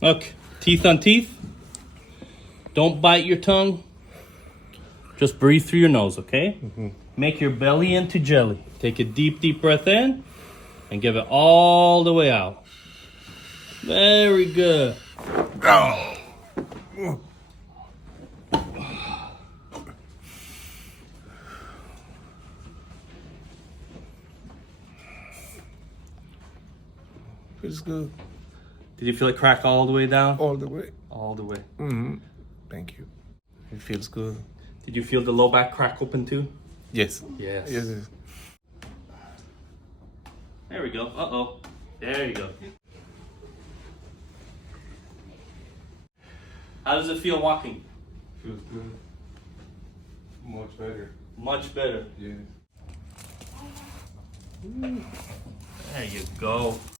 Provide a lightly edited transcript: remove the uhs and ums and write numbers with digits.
Look, teeth on teeth. Don't bite your tongue. Just breathe through your nose, okay? Make your belly into jelly. Take a deep, deep breath in and give it all the way out. Very good. Oh. Feels good. Did you feel it crack all the way down? All the way. All the way. Thank you. It feels good. Did you feel the low back crack open too? Yes. Yes. Yes. Yes. There we go. Uh-oh. There you go. How does it feel walking? Feels good. Much better. Much better. Yeah. There you go.